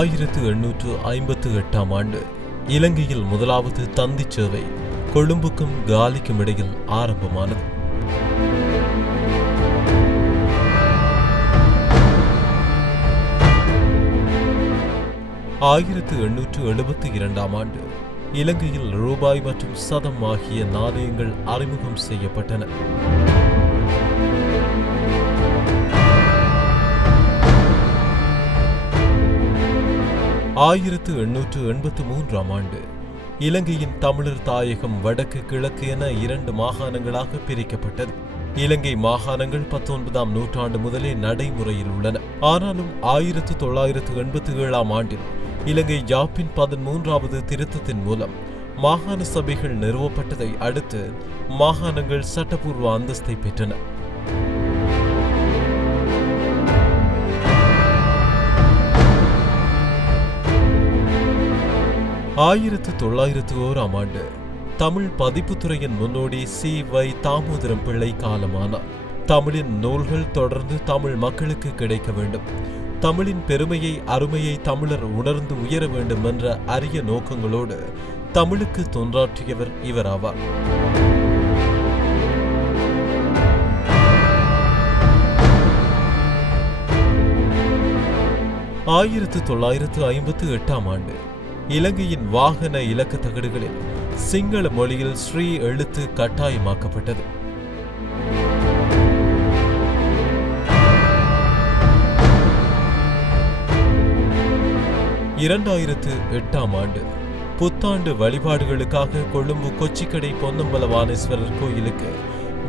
1858 ஆண்டு இலங்கையில் முதலாவது தந்தி சேவை கொழும்புக்கும் காலிக்கும் இடையில் ஆரம்பமானது. ஆண்டு இலங்கையில் ரூபாய் மற்றும் சதம் ஆகிய நாணயங்கள் அறிமுகம் செய்யப்பட்டன. 1883 ஆண்டு இலங்கையின் தமிழர் தாயகம் வடக்கு கிழக்கு என 2 மாகாணங்களாக பிரிக்கப்பட்டது. இலங்கை மாகாணங்கள் 19ஆம் நூற்றாண்டு முதலே நடைமுறையில் உள்ளன. ஆனாலும் 1987 ஆண்டில் இலங்கை யாப்பின் 13வது திருத்தத்தின் மூலம் மாகாண சபைகள் நிறுவப்பட்டதை அடுத்து மாகாணங்கள் சட்டப்பூர்வ அந்தஸ்தை பெற்றன. 1901 ஆண்டு தமிழ் பதிப்புத்துறையின் முன்னோடி சி.வை. தாமோதரம் பிள்ளை காலமானார். தமிழின் நூல்கள் தொடர்ந்து தமிழ் மக்களுக்கு கிடைக்க வேண்டும், தமிழின் பெருமையை அருமையை தமிழர் உணர்ந்து உயர வேண்டும் என்ற அரிய நோக்கங்களோடு தமிழுக்கு தொண்டாற்றியவர் இவராவார். ஆண்டு இலங்கையின் வாகன இலக்க தகடுகளில் சிங்கள மொழியில் ஸ்ரீ எழுத்து கட்டாயமாக்கப்பட்டது. 2008 ஆண்டு புத்தாண்டு வழிபாடுகளுக்காக கொழும்பு கொச்சிக்கடை பொன்னம்பலவானேஸ்வரர் கோயிலுக்கு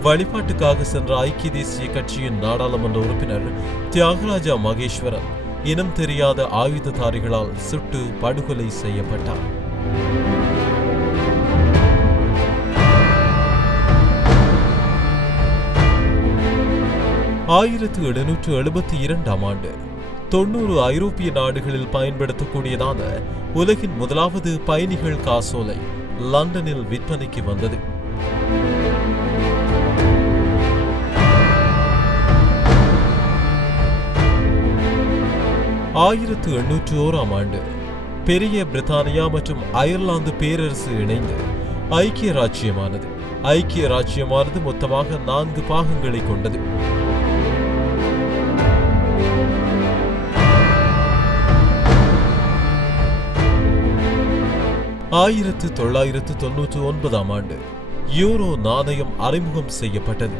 வழிபாட்டுக்காக சென்ற ஐக்கிய தேசிய கட்சியின் நாடாளுமன்ற உறுப்பினர் தியாகராஜா மகேஸ்வரன் இனம் தெரியாத ஆயுததாரிகளால் சுட்டு படுகொலை செய்யப்பட்டார். ஆண்டு 90 ஐரோப்பிய நாடுகளில் பயன்படுத்தக்கூடியதான உலகின் முதலாவது பயணிகள் காசோலை லண்டனில் விற்பனைக்கு வந்தது. 1801 ஆண்டு பெரிய பிரித்தானியா மற்றும் அயர்லாந்து பேரரசு இணைந்து ஐக்கிய ராச்சியமானது. ஐக்கிய ராச்சியமானது மொத்தமாக 4 பாகங்களை கொண்டது. 1999 ஆண்டு யூரோ நாணயம் அறிமுகம் செய்யப்பட்டது.